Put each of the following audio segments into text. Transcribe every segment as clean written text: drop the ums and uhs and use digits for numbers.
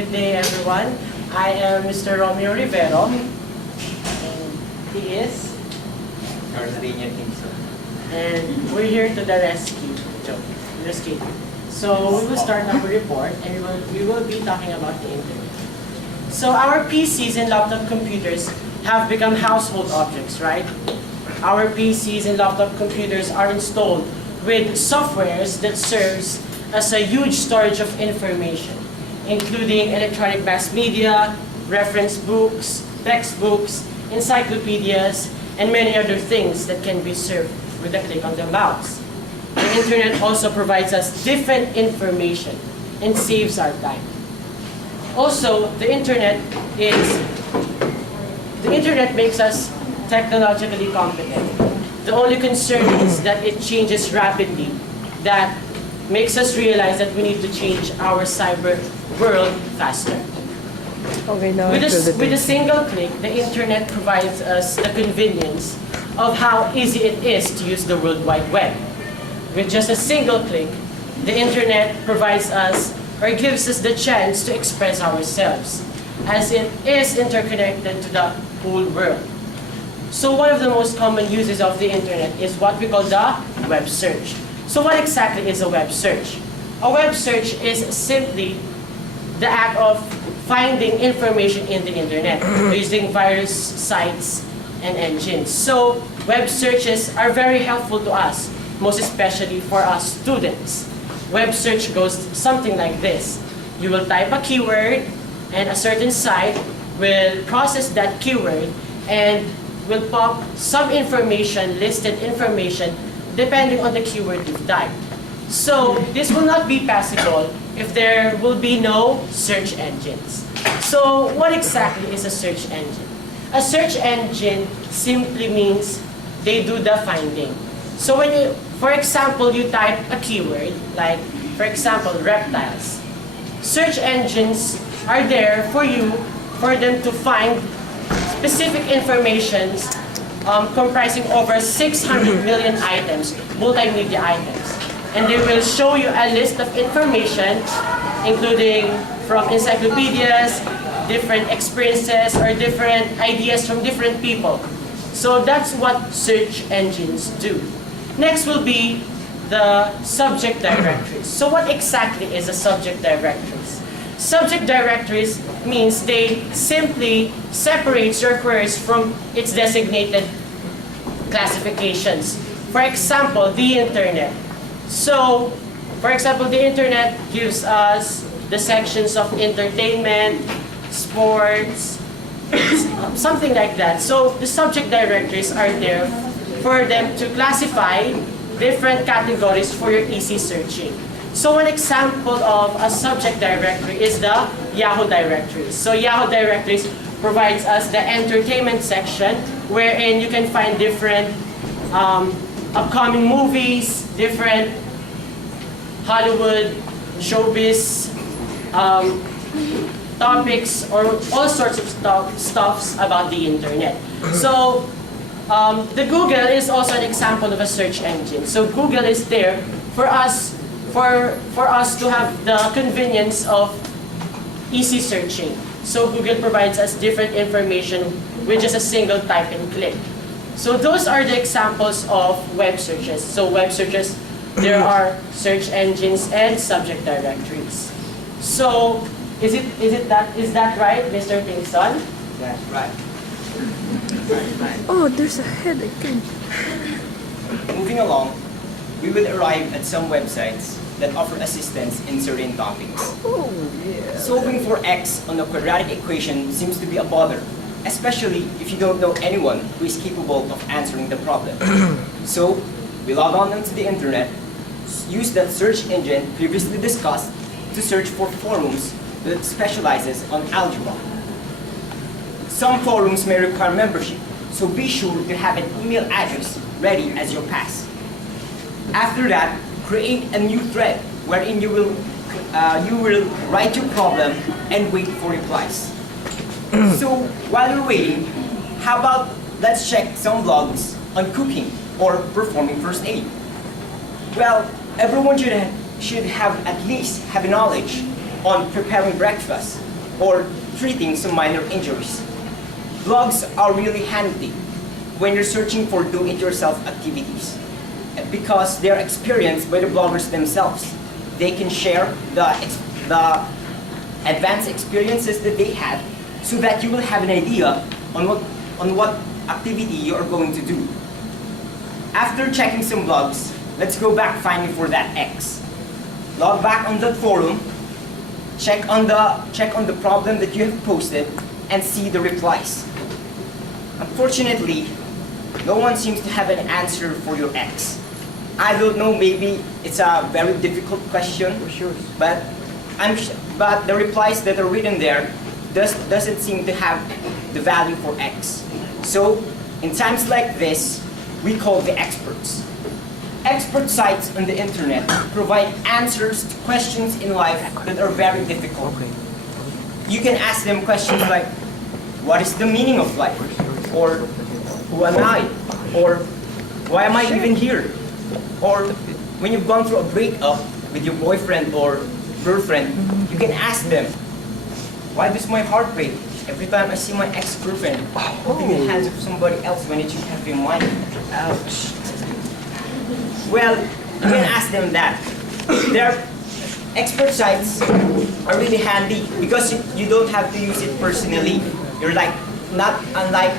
Good day, everyone. I am Mr. Romeo Rivero, and he is, Tingson. and we're here to the rescue. So we will start our report, and we will be talking about the internet. So our PCs and laptop computers have become household objects, right? Our PCs and laptop computers are installed with softwares that serves as a huge storage of information, including electronic mass media, reference books, textbooks, encyclopedias, and many other things that can be served with a click on the mouse. The internet also provides us different information and saves our time. Also, the internet makes us technologically competent. The only concern is that it changes rapidly. That makes us realize that we need to change our cyber world faster. Okay, now With a single click, the internet provides us the convenience of how easy it is to use the World Wide Web. With just a single click, the internet provides us or gives us the chance to express ourselves, as it is interconnected to the whole world. So one of the most common uses of the internet is what we call the web search. So what exactly is a web search? A web search is simply the act of finding information in the internet using various sites and engines. So web searches are very helpful to us, most especially for us students. Web search goes something like this. You will type a keyword and a certain site will process that keyword and will pop some information, listed information, depending on the keyword you've typed. So this will not be possible if there will be no search engines. So what exactly is a search engine? A search engine simply means they do the finding. So when you, for example, you type a keyword, like for example, reptiles. Search engines are there for you, for them to find specific information comprising over 600 million items, multimedia items. And they will show you a list of information, including from encyclopedias, different experiences, or different ideas from different people. So that's what search engines do. Next will be the subject directories. So what exactly is a subject directories? Subject directories means they simply separates your queries from its designated classifications. For example, the internet. So, for example, the internet gives us the sections of entertainment, sports, something like that. So the subject directories are there for them to classify different categories for your easy searching. So one example of a subject directory is the Yahoo directory. So Yahoo directories provides us the entertainment section wherein you can find different upcoming movies, different Hollywood, showbiz topics, or all sorts of stuffs about the internet. So the Google is also an example of a search engine. So Google is there for us to have the convenience of easy searching. So Google provides us different information with just a single type and click. So those are the examples of web searches. So web searches, there are search engines and subject directories. So is that right, Mr. Tingson? That's right. Oh, there's a head again. Moving along, we will arrive at some websites that offer assistance in certain topics. Oh, yeah. Solving for x on a quadratic equation seems to be a bother, especially if you don't know anyone who is capable of answering the problem. So, we log on onto the internet, use that search engine previously discussed to search for forums that specializes on algebra. Some forums may require membership, so be sure to have an email address ready as your pass. After that, create a new thread wherein you will write your problem and wait for replies. So while you're waiting, how about let's check some blogs on cooking or performing first aid. Well, everyone should have at least have knowledge on preparing breakfast, or treating some minor injuries. Blogs are really handy when you're searching for do-it-yourself activities because they're experienced by the bloggers themselves. They can share the advanced experiences that they had so that you will have an idea on what activity you are going to do. After checking some blogs, let's go back finally for that X. Log back on that forum, check on the problem that you have posted, and see the replies. Unfortunately, no one seems to have an answer for your X. I don't know, maybe it's a very difficult question, but but the replies that are written there doesn't seem to have the value for X. So, in times like this, we call the experts. Expert sites on the internet provide answers to questions in life that are very difficult. You can ask them questions like, what is the meaning of life? Or, who am I? Or, why am I even here? Or, when you've gone through a breakup with your boyfriend or girlfriend, you can ask them, why does my heart break every time I see my ex-girlfriend holding the hands of somebody else when it should have been mine? Ouch. Well, you can ask them that. Their expert sites are really handy because you don't have to use it personally. You're like, not unlike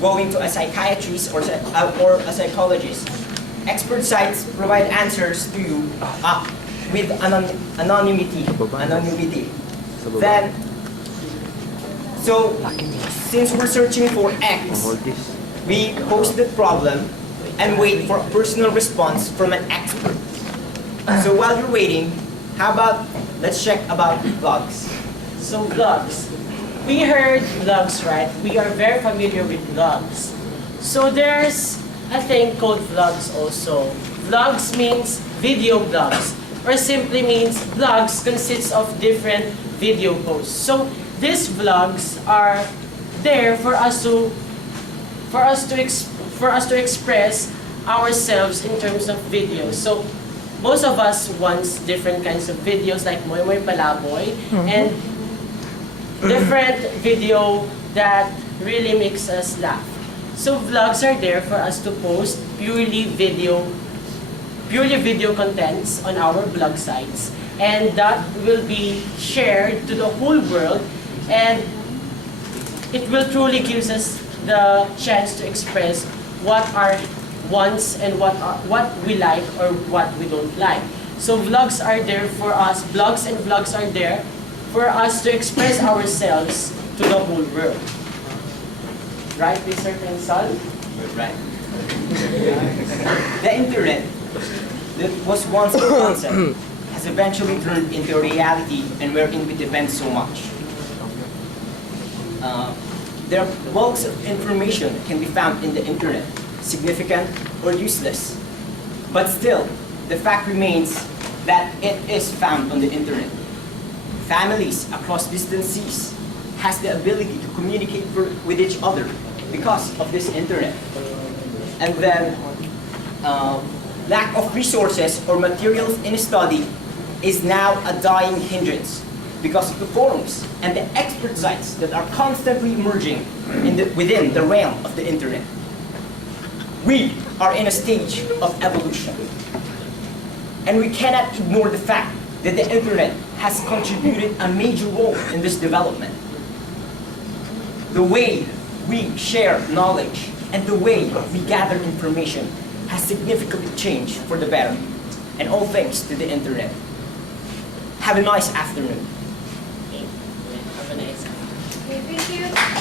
going to a psychiatrist or a psychologist. Expert sites provide answers to you with anonymity. Then, so since we're searching for X, we post the problem and wait for a personal response from an expert. So while you're waiting, how about let's check about blogs. So vlogs. We heard vlogs, right? We are very familiar with vlogs. So there's a thing called vlogs also. Vlogs means video blogs, or simply means vlogs consists of different video posts. So these vlogs are there for us to express ourselves in terms of videos. So most of us wants different kinds of videos like Moy Moy Palaboy and different video that really makes us laugh. So vlogs are there for us to post purely video contents on our blog sites, and that will be shared to the whole world, and it will truly gives us the chance to express what our wants and what we like or what we don't like. So vlogs are there for us, blogs and vlogs are there for us to express ourselves to the whole world. Right, Mr. Tingson? Right. The internet, that was once a concept, has eventually turned into a reality and wherein we depend so much. There are bulks of information that can be found in the internet, significant or useless. But still, the fact remains that it is found on the internet. Families across distant seas has the ability to communicate with each other because of this internet. And then, lack of resources or materials in study is now a dying hindrance because of the forums and the expert sites that are constantly emerging within the realm of the internet. We are in a stage of evolution, and we cannot ignore the fact that the internet has contributed a major role in this development. The way we share knowledge and the way we gather information has significantly changed for the better, and all thanks to the internet. Have a nice afternoon. Have a nice Okay, thank you.